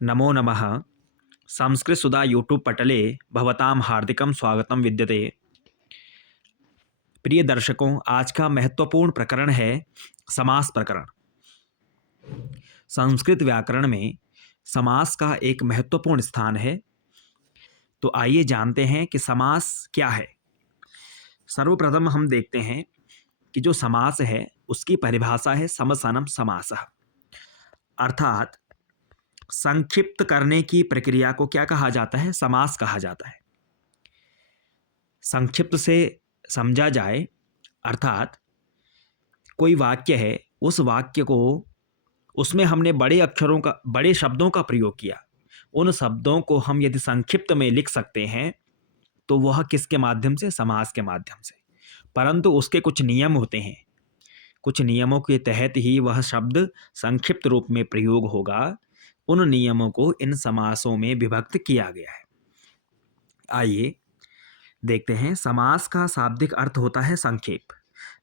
नमो नमः। संस्कृतसुधा यूट्यूब पटले भवतां हार्दिकं स्वागतं विद्यते। प्रिय दर्शकों, आज का महत्वपूर्ण प्रकरण है समास प्रकरण। संस्कृत व्याकरण में समास का एक महत्वपूर्ण स्थान है। तो आइए जानते हैं कि समास क्या है। सर्वप्रथम हम देखते हैं कि जो समास है उसकी परिभाषा है समसनम समासः, अर्थात संक्षिप्त करने की प्रक्रिया को क्या कहा जाता है? समास कहा जाता है। संक्षिप्त से समझा जाए अर्थात कोई वाक्य है, उस वाक्य को उसमें हमने बड़े शब्दों का प्रयोग किया। उन शब्दों को हम यदि संक्षिप्त में लिख सकते हैं तो वह किसके माध्यम से? समास के माध्यम से। परंतु उसके कुछ नियम होते हैं। कुछ नियमों के तहत ही वह शब्द संक्षिप्त रूप में प्रयोग होगा। उन नियमों को इन समासों में विभक्त किया गया है। आइए देखते हैं। समास का शाब्दिक अर्थ होता है संक्षेप।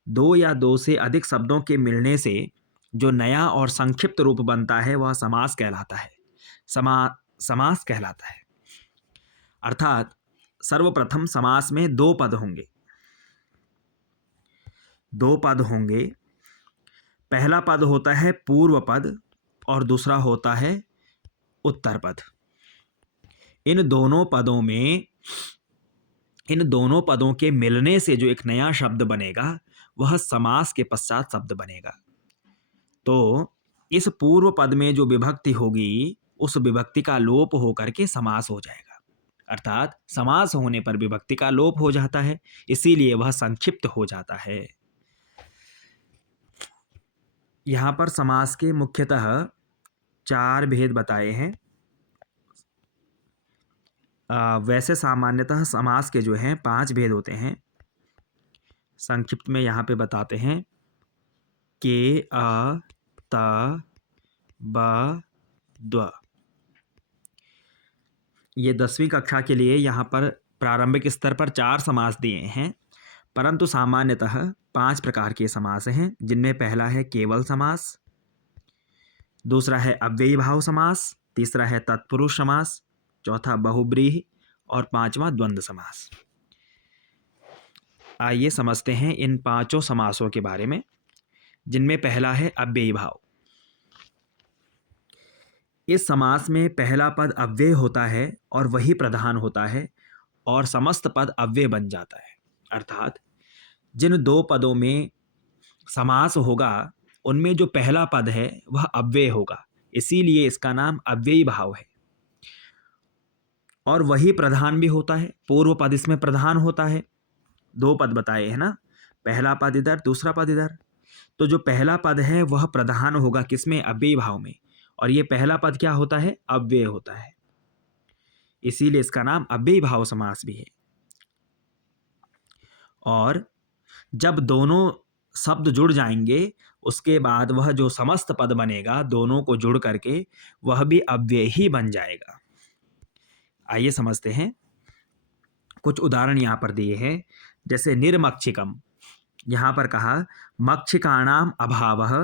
दो या दो से अधिक शब्दों के मिलने से जो नया और संक्षिप्त रूप बनता है वह समास कहलाता है। समास कहलाता है। अर्थात सर्वप्रथम समास में दो पद होंगे। दो पद होंगे। पहला पद होता है पूर्व पद और दूसरा होता है उत्तर पद। इन दोनों पदों में इन दोनों पदों के मिलने से जो एक नया शब्द बनेगा वह समास के पश्चात शब्द बनेगा। तो इस पूर्व पद में जो विभक्ति होगी उस विभक्ति का लोप होकर के समास हो जाएगा। अर्थात समास होने पर विभक्ति का लोप हो जाता है, इसीलिए वह संक्षिप्त हो जाता है। यहाँ पर समास के मुख्यतः चार भेद बताए हैं। वैसे सामान्यतः समास के जो हैं 5 भेद होते हैं। संक्षिप्त में यहाँ पे बताते हैं के अ त ब द्व। ये 10वीं कक्षा के लिए यहाँ पर प्रारंभिक स्तर पर 4 समास दिए हैं, परंतु सामान्यतः 5 प्रकार के समास हैं, जिनमें पहला है केवल समास, दूसरा है अव्ययी भाव समास, तीसरा है तत्पुरुष समास, चौथा बहुब्रीहि और पांचवा द्वंद्व समास। आइए समझते हैं इन पांचों समासों के बारे में, जिनमें पहला है अव्ययी भाव। इस समास में पहला पद अव्यय होता है और वही प्रधान होता है और समस्त पद अव्यय बन जाता है। अर्थात जिन दो पदों में समास होगा उनमें जो पहला पद है वह अव्यय होगा, इसीलिए इसका नाम अव्ययी भाव है। और वही प्रधान भी होता है। पूर्व पद इसमें प्रधान होता है। दो पद बताए हैं ना, पहला पद इधर, दूसरा पद इधर। तो जो पहला पद है वह प्रधान होगा किसमें? अव्ययी भाव में। और ये पहला पद क्या होता है? अव्यय होता है, इसीलिए इसका नाम अव्ययी भाव समास भी है। और जब दोनों शब्द जुड़ जाएंगे उसके बाद वह जो समस्त पद बनेगा दोनों को जुड़ करके वह भी अव्यय ही बन जाएगा। आइए समझते हैं। कुछ उदाहरण यहाँ पर दिए हैं, जैसे निर्मक्षिकम। यहाँ पर कहा मक्षिकाणाम अभावः,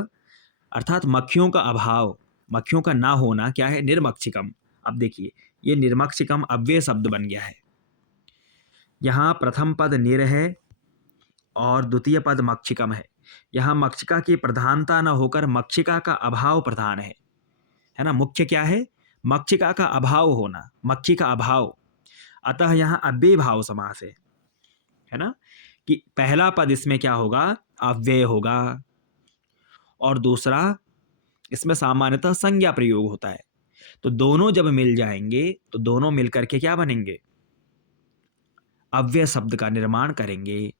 अर्थात मक्खियों का अभाव, मक्खियों का ना होना क्या है? निर्मक्षिकम। अब देखिए ये निर्मक्षिकम अव्यय शब्द बन गया है। यहाँ प्रथम पद निर है और द्वितीय पद मक्षिकम है। यहाँ मक्षिका की प्रधानता न होकर मक्षिका का अभाव प्रधान है ना। मुख्य क्या है? मक्षिका का अभाव होना, मक्खी का अभाव। अतः यहाँ अव्यय भाव समास है ना, कि पहला पद इसमें क्या होगा? अव्यय होगा और दूसरा इसमें सामान्यतः संज्ञा प्रयोग होता है। तो दोनों जब मिल जाएंगे तो दोनों मिलकर के क्या बनेंगे? अव्यय शब्द का निर्माण करेंगे।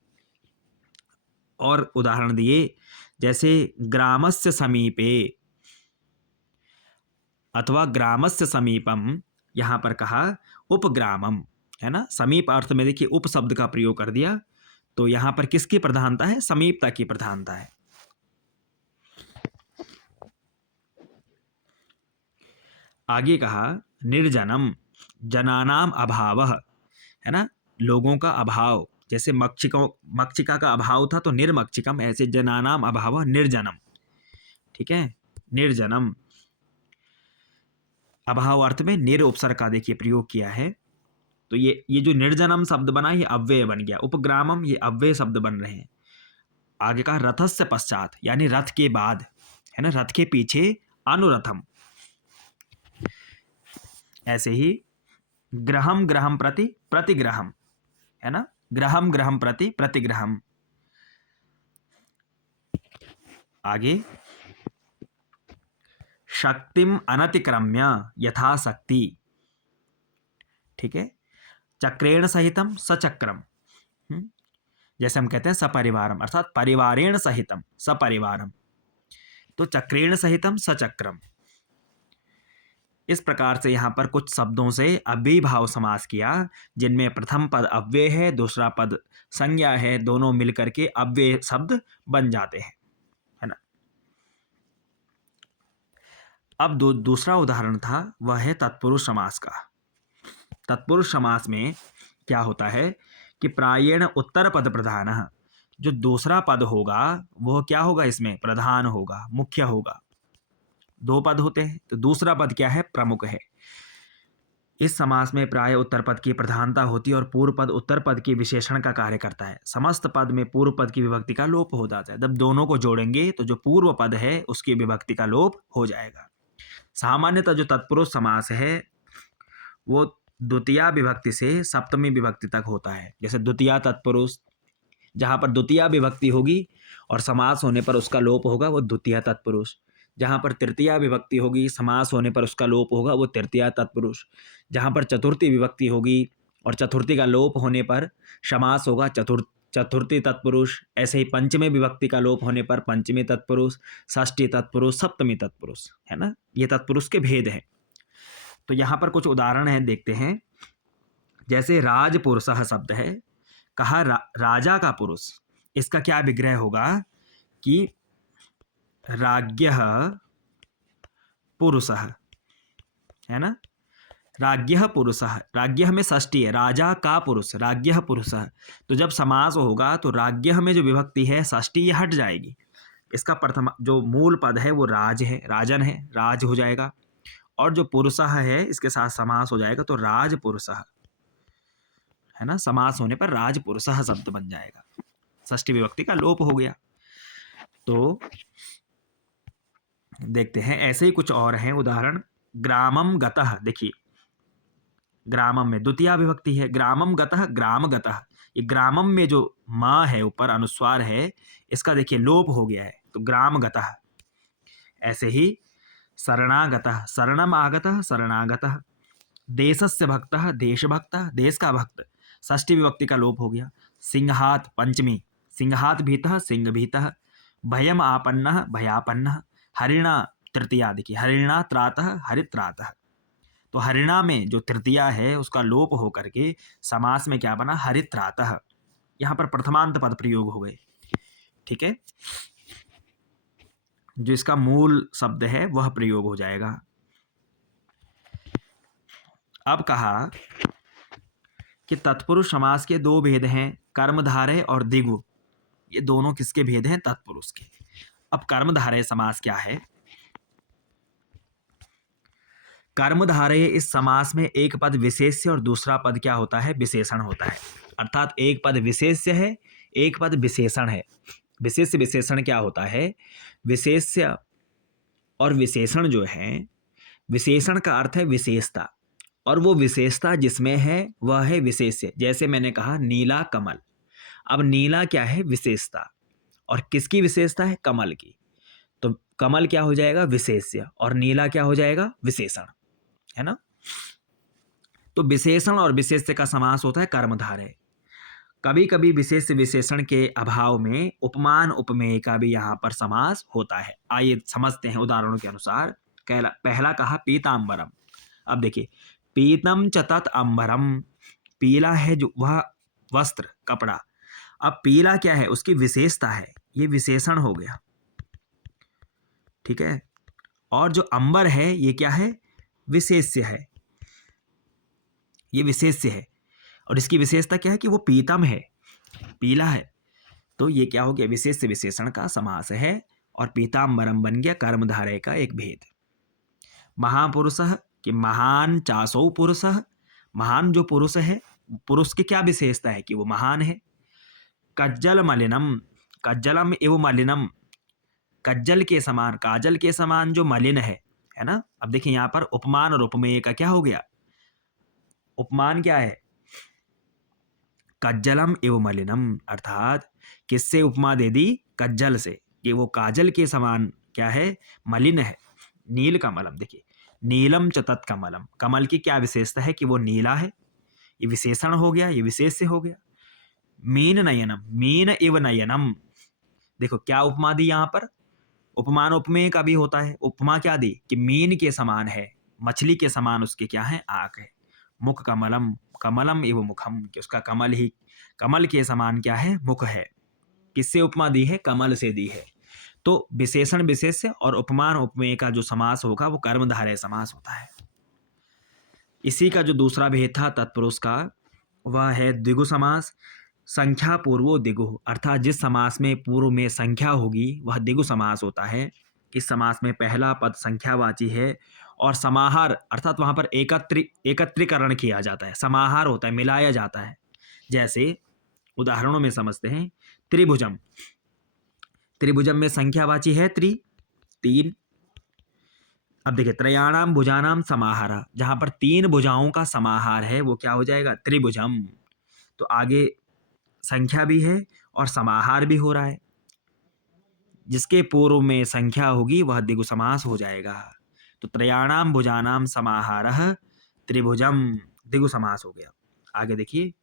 और उदाहरण दिए जैसे ग्रामस्य समीपे अथवा ग्रामस्य समीपम। यहां पर कहा उपग्रामम, है ना। समीप अर्थ में देखिए उप शब्द का प्रयोग कर दिया, तो यहां पर किसकी प्रधानता है? समीपता की प्रधानता है। आगे कहा निर्जनम, जनानाम अभावः, है ना, लोगों का अभाव। जैसे मक्षिका का अभाव था तो निर्मक्षिकम, ऐसे जनानाम अभावः निर्जनम। ठीक है, निर्जनम। अभाव अर्थ में निर उपसर्ग का देखिए प्रयोग किया है। तो ये जो निर्जनम शब्द बना ये अव्यय बन गया। उपग्रामम ये अव्यय शब्द बन रहे हैं। आगे का रथस्य पश्चात यानी रथ के बाद, है ना, रथ के पीछे अनुरथम। ऐसे ही ग्रहम ग्रहम प्रति प्रतिग्रहम, है ना, ग्रहम ग्रहम प्रति प्रतिग्रहम। आगे शक्तिम अनतिक्रम्य यथाशक्ति, ठीक है। चक्रेण सहितम सचक्रम, जैसे हम कहते हैं सपरिवारम, अर्थात परिवारेण सहितम सपरिवारम, तो चक्रेण सहितम सचक्रम। इस प्रकार से यहाँ पर कुछ शब्दों से अव्ययीभाव समास किया, जिनमें प्रथम पद अव्यय है, दूसरा पद संज्ञा है, दोनों मिलकर के अव्यय शब्द बन जाते हैं, है ना। अब दूसरा उदाहरण था वह है तत्पुरुष समास का। तत्पुरुष समास में क्या होता है कि प्रायेण उत्तर पद प्रधान, जो दूसरा पद होगा वह क्या होगा, इसमें प्रधान होगा, मुख्य होगा। दो पद होते हैं तो दूसरा पद क्या है, प्रमुख है। इस समास में प्राय उत्तर पद की प्रधानता होती है और पूर्व पद उत्तर पद की विशेषण का कार्य करता है। समस्त पद में पूर्व पद की विभक्ति का लोप हो जाता है। जब दोनों को जोड़ेंगे तो जो पूर्व पद है उसकी विभक्ति का लोप हो जाएगा। सामान्यतः जो तत्पुरुष समास है वो द्वितीया विभक्ति से सप्तमी विभक्ति तक होता है। जैसे द्वितीया तत्पुरुष, जहाँ पर द्वितीया विभक्ति होगी और समास होने पर उसका लोप होगा वो द्वितीया तत्पुरुष। जहाँ पर तृतीया विभक्ति होगी, समास होने पर उसका लोप होगा वो तृतीया तत्पुरुष। जहाँ पर चतुर्थी विभक्ति होगी और चतुर्थी का लोप होने पर समास होगा चतुर्थी तत्पुरुष। ऐसे ही पंचमी विभक्ति का लोप होने पर पंचमी तत्पुरुष, षष्ठी तत्पुरुष, सप्तमी तत्पुरुष, है ना। ये तत्पुरुष के भेद हैं। तो यहाँ पर कुछ उदाहरण हैं, देखते हैं। जैसे राजपुरुषः शब्द है, कहा राजा का पुरुष, इसका क्या विग्रह होगा कि राज्ञः पुरुषः, है ना। राज्ञः पुरुषः, राज्ञः में षष्ठी है, राजा का पुरुष, राज्ञः पुरुषः। तो जब समास होगा तो राज्ञः में जो विभक्ति है षष्ठी ये हट जाएगी। इसका प्रथम जो मूल पद है वो राज है, राजन है, राज हो जाएगा। और जो पुरुषः है इसके साथ समास हो जाएगा तो राजपुरुषः, है ना। समास होने पर राजपुरुषः शब्द बन जाएगा, षष्ठी विभक्ति का लोप हो गया। तो देखते हैं ऐसे ही कुछ और हैं उदाहरण। ग्रामम गतः, देखिए ग्रामम में द्वितीया विभक्ति है, ग्रामम गतः ग्राम गतः। ये ग्रामम में जो माँ है ऊपर अनुस्वार है इसका देखिए लोप हो गया है तो ग्राम गतः। ऐसे ही शरणागतः, शरणम आगतः शरणागतः। देशस्य भक्तः देशभक्तः, देश का भक्त, षष्ठी विभक्ति का लोप हो गया। सिंहात पंचमी, सिंहात भीतः सिंह भीतः। भयम आपन्नः भयापन्नः। हरिणा तृतीया, देखिए हरिणा त्रातः हरित्रातः। तो हरिणा में जो तृतीया है उसका लोप हो करके समास में क्या बना, हरित्रातः। यहाँ पर प्रथमांत पद प्रयोग हो गए, ठीक है। जो इसका मूल शब्द है वह प्रयोग हो जाएगा। अब कहा कि तत्पुरुष समास के दो भेद हैं, कर्मधारय और द्विगु। ये दोनों किसके भेद हैं, तत्पुरुष के। अब कर्मधारय समास क्या है। कर्मधारय इस समास में एक पद विशेष्य और दूसरा पद क्या होता है, विशेषण होता है। अर्थात एक पद विशेष्य है, एक पद विशेषण है। विशेष्य विशेषण क्या होता है, विशेष्य और विशेषण जो है, विशेषण का अर्थ है विशेषता और वो विशेषता जिसमें है वह है विशेष्य। जैसे मैंने कहा नीला कमल, अब नीला क्या है, विशेषता, और किसकी विशेषता है, कमल की। तो कमल क्या हो जाएगा, विशेष्य, और नीला क्या हो जाएगा, विशेषण, है ना। तो विशेषण और विशेष्य का समास होता है कर्मधारय। कभी कभी विशेष विशेषण के अभाव में उपमान उपमेय का भी यहाँ पर समास होता है। आइए समझते हैं उदाहरणों के अनुसार। पहला कहा पीतांबरम। अब देखिए पीतम च तत् अंबरम, पीला है जो वह वस्त्र कपड़ा। अब पीला क्या है, उसकी विशेषता है, ये विशेषण हो गया, ठीक है। और जो अंबर है ये क्या है, विशेष्य है, ये विशेष्य है। और इसकी विशेषता क्या है कि वो पीतम है, पीला है। तो ये क्या हो गया, विशेष्य विशेषण का समास है और पीतांबरम बन गया कर्मधारय का एक भेद। महापुरुषः कि महान चासौ पुरुषः, महान जो पुरुष है, पुरुष की क्या विशेषता है कि वो महान है। कज्जल मलिनम, कज्जलम एवं मलिनम, कज्जल के समान, काजल के समान जो मलिन है ना। अब देखिए यहाँ पर उपमान और उपमेय का क्या हो गया, उपमान क्या है, कज्जलम एवं मलिनम, अर्थात किससे उपमा दे दी, कज्जल से, कि वो काजल के समान क्या है, मलिन है। नील कमलम, देखिए नीलम च तत्कमलम, कमल की क्या विशेषता है कि वो नीला है, ये विशेषण हो गया, ये विशेष से हो गया। मीन नयनम, मीन एव नयनम, देखो क्या उपमा दी यहाँ पर, उपमान उपमेय का भी होता है। उपमा क्या दी कि मीन के समान है, मछली के समान उसके क्या है, आंख है। मुख कमलम, कमलम एवं मुखम, कि उसका कमल ही, कमल के समान क्या है, मुख है। किससे उपमा दी है, कमल से दी है। तो विशेषण विशेष्य और उपमान उपमेय का जो समास होगा वो कर्मधारय समास होता है। इसी का जो दूसरा भेद था तत्पुरुष का, वह है द्विगु समास। संख्या पूर्वो दिगु, अर्थात जिस समास में पूर्व में संख्या होगी वह दिगु समास होता है। इस समास में पहला पद संख्यावाची है और समाहार, अर्थात वहां पर एकत्रीकरण किया जाता है, समाहार होता है, मिलाया जाता है। जैसे उदाहरणों में समझते हैं, त्रिभुजम, त्रिभुजम में संख्यावाची है तीन। अब देखिए त्रयाणाम भुजानाम समाहार, जहां पर तीन भुजाओं का समाहार है वो क्या हो जाएगा, त्रिभुजम। तो आगे संख्या भी है और समाहार भी हो रहा है, जिसके पूर्व में संख्या होगी वह द्विगु समास हो जाएगा। तो त्रयाणाम भुजानाम समाहारः त्रिभुजम, द्विगु समास हो गया। आगे देखिए,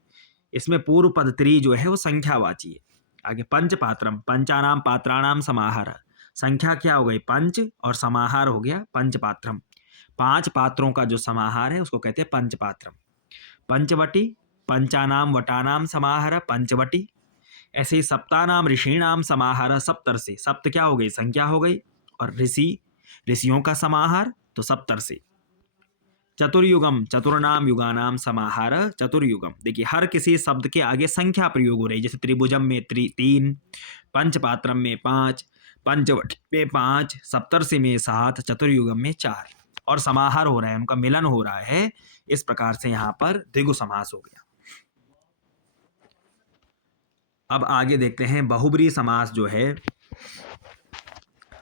इसमें पूर्व पद त्रि जो है वो संख्यावाची है। आगे पंच पात्रम, पंचानाम पात्राणाम समाहार, संख्या क्या हो गई पंच और समाहार हो गया पंच पात्रम। पांच पात्रों का जो समाहार है उसको कहते हैं पंच पात्रम। पंचवटी, पंचानाम वटानाम समाहार पंचवटी। ऐसे ही सप्तानाम ऋषीणाम समाहार सप्तर्षि, सप्त क्या हो गई, संख्या हो गई, और ऋषि, ऋषियों का समाहार तो सप्तर्षि। चतुर्युगम, चतुर्नाम युगानाम समाहार चतुर्युगम। देखिए हर किसी शब्द के आगे संख्या प्रयोग हो रही है, जैसे त्रिभुजम में तीन, पंचपात्रम में 5, पंचवटी में 5, सप्तर्षि में 7, चतुर्युगम में 4, और समाहार हो रहा है, उनका मिलन हो रहा है। इस प्रकार से यहाँ पर द्विगु समास हो गया। अब आगे देखते हैं बहुब्रीहि समास जो है,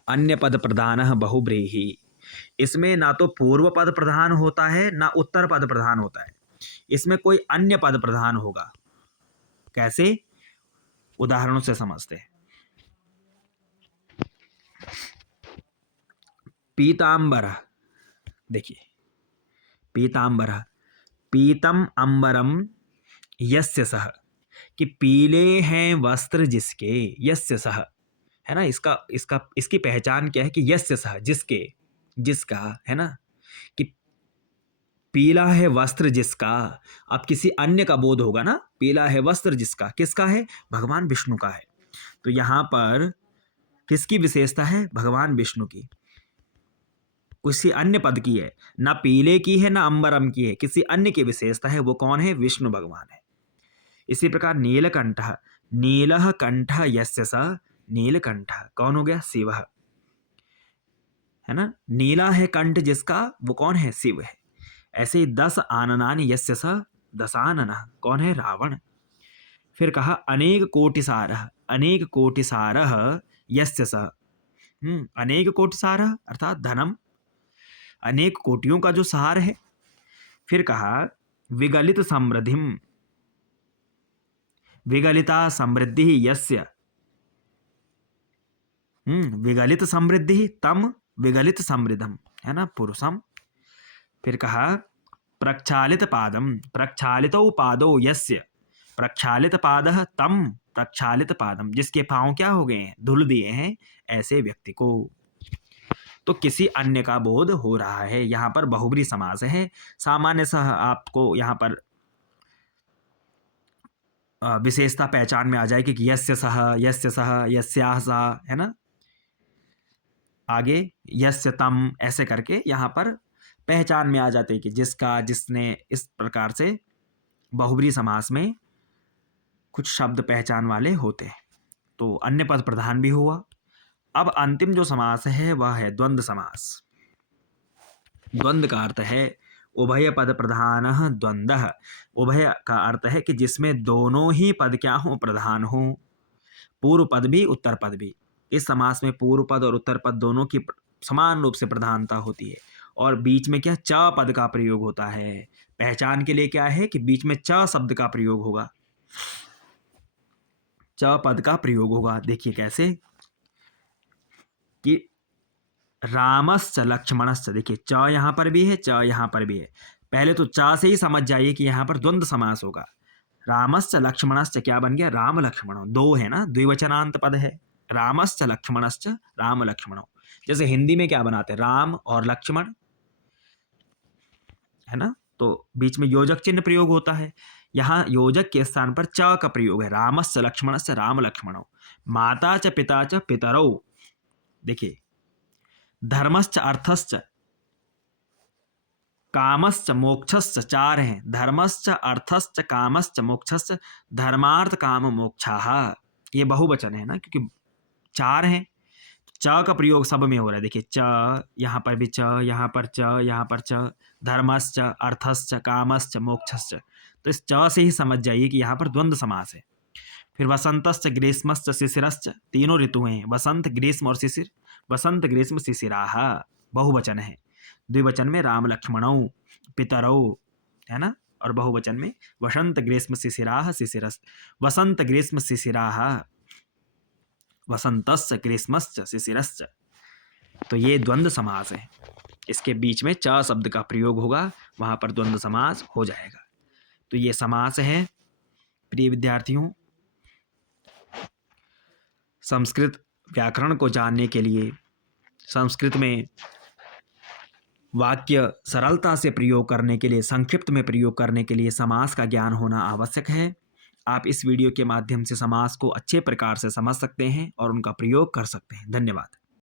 अन्य पद प्रधान बहुब्रीहि। इसमें ना तो पूर्व पद प्रधान होता है ना उत्तर पद प्रधान होता है, इसमें कोई अन्य पद प्रधान होगा। कैसे, उदाहरणों से समझते हैं। पीतांबर, देखिए पीतांबर, पीतम अंबरम यस्य सह, कि पीले हैं वस्त्र जिसके, यस्य सह है ना। इसका इसका इसकी पहचान क्या है कि यस्य सह, जिसके, जिसका, है ना, कि पीला है वस्त्र जिसका। अब किसी अन्य का बोध होगा ना, पीला है वस्त्र जिसका, किसका है, भगवान विष्णु का है। तो यहां पर किसकी विशेषता है, भगवान विष्णु की, किसी अन्य पद की है, ना पीले की है ना अंबरम की है, किसी अन्य की विशेषता है, वो कौन है, विष्णु भगवान है। इसी प्रकार नीलकंठ, नीलः कंठ यस्य स, नीलकंठ कौन हो गया, शिव है ना। नीला है कंठ जिसका, वो कौन है, शिव है। ऐसे ही 10 आननानि यस्य स, दशाननः कौन है, रावण। फिर कहा अनेक कोटिसारः, अनेक कोटिसारः यस्य स, अनेक कोटिसारः अर्थात धनम, अनेक कोटियों का जो सार है। फिर कहा विगलित समृद्धिम, विगलिता समृद्धि यस्य, विगलित समृद्धि तम विगलित समृद्धम, है ना, पुरुषम। फिर कहा प्रक्षालित पादम, प्रक्षालितौ पादौ यस्य, प्रक्षालित पादः तम प्रक्षालित पादम, जिसके पांव क्या हो गए हैं, धुल दिए हैं, ऐसे व्यक्ति को। तो किसी अन्य का बोध हो रहा है। यहाँ पर बहुब्रीहि समास है। सामान्य सह आपको यहाँ पर विशेषता पहचान में आ जाएगी कि यस्य सह, यस्य सह, यस्याः सह, है ना। आगे यस्य तम, ऐसे करके यहाँ पर पहचान में आ जाते हैं कि जिसका, जिसने, इस प्रकार से बहुब्रीहि समास में कुछ शब्द पहचान वाले होते हैं। तो अन्य पद प्रधान भी हुआ। अब अंतिम जो समास है वह है द्वंद्व समास। द्वंद्व का अर्थ है उभय पद प्रधानः द्वंद्वः। उभय का अर्थ है कि जिसमें दोनों ही पद क्या हो, प्रधान हो, पूर्व पद भी उत्तर पद भी। इस समास में पूर्व पद और उत्तर पद दोनों की समान रूप से प्रधानता होती है और बीच में क्या, च पद का प्रयोग होता है। पहचान के लिए क्या है कि बीच में च शब्द का प्रयोग होगा, च पद का प्रयोग होगा। देखिए कैसे कि रामश्च लक्ष्मणश्च, देखिए च यहां पर भी है, च यहां पर भी है। पहले तो च से ही समझ जाइए कि यहां पर द्वंद्व समास होगा। रामश्च लक्ष्मणश्च क्या बन गया, राम लक्ष्मण, दो है ना, द्विवचनांत पद है। रामश्च लक्ष्मणश्च राम लक्ष्मण। जैसे हिंदी में क्या बनाते हैं, राम और लक्ष्मण, है ना, तो बीच में योजक चिन्ह प्रयोग होता है। यहाँ योजक के स्थान पर च का प्रयोग है, रामश्च लक्ष्मणश्च राम लक्ष्मणौ। माता च पिता च पितरौ। देखिए धर्मश्च अर्थश्च कामश्च मोक्षश्च, चार हैं, धर्मश्च अर्थश्च कामश्च मोक्षश्च, धर्मार्थ काम मोक्षाः। ये बहुवचन है ना, क्योंकि चार हैं। च का प्रयोग सब में हो रहा है। देखिए च, यहाँ पर भी च, यहाँ पर च, यहाँ पर च, धर्मश्च अर्थश्च कामश्च मोक्षश्च। तो इस च से ही समझ जाइए कि यहाँ पर द्वंद्व समास है। फिर वसंतश्च ग्रीष्मश्च शिशिरश्च, तीनों ऋतु हैं, वसंत ग्रीष्म और शिशिर। वसंत ग्रीष्म शिशिराः बहुवचन है। द्विवचन में राम लक्ष्मणौ पितरौ, है ना, और बहुवचन में वसंत ग्रीष्म शिशिराः शिशिरस्, वसंत ग्रीष्म शिशिराः, वसंतश्च ग्रीष्मश्च शिशिरश्च। तो ये द्वंद्व समास है। इसके बीच में च शब्द का प्रयोग होगा, वहां पर द्वंद्व समास हो जाएगा। तो ये समास है। प्रिय विद्यार्थियों, संस्कृत व्याकरण को जानने के लिए, संस्कृत में वाक्य सरलता से प्रयोग करने के लिए, संक्षिप्त में प्रयोग करने के लिए समास का ज्ञान होना आवश्यक है। आप इस वीडियो के माध्यम से समास को अच्छे प्रकार से समझ सकते हैं और उनका प्रयोग कर सकते हैं। धन्यवाद।